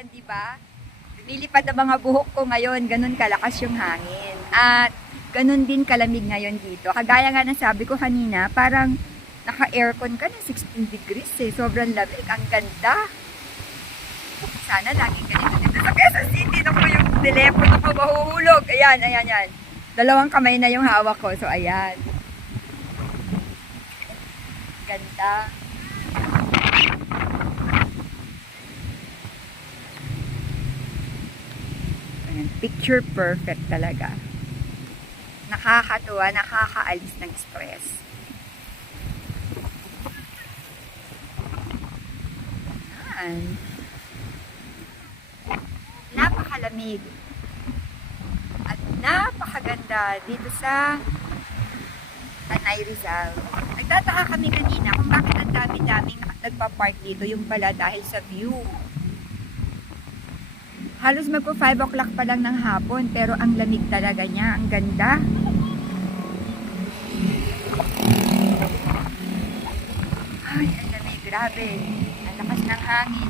Ayan, di ba? Lumilipad ang mga buhok ko ngayon, ganun kalakas yung hangin. At ganun din kalamig ngayon dito. Kagaya nga ng sabi ko kanina, parang naka-aircon ka na 16 degrees eh. Sobrang lamig. Ang ganda. Sana laging ganito dito sa Quezon City. Naku, yung telepono ko mahuhulog. Ayan, ayan, ayan. Dalawang kamay na yung hawak ko. So, ayan. Ganda. Ayan, picture perfect talaga. Nakakatuwa, nakakaalis ng stress. Ayan. Napakalamig. At napakaganda dito sa Tanay Rizal. Nagtataka kami kanina kung bakit ang dami-daming nagpa-park dito. Yung pala dahil sa view. Halos magpo 5 o'clock pa lang ng hapon, pero ang lamig talaga niya. Ang ganda. Ay, ang lamig. Grabe. Ang lakas ng hangin.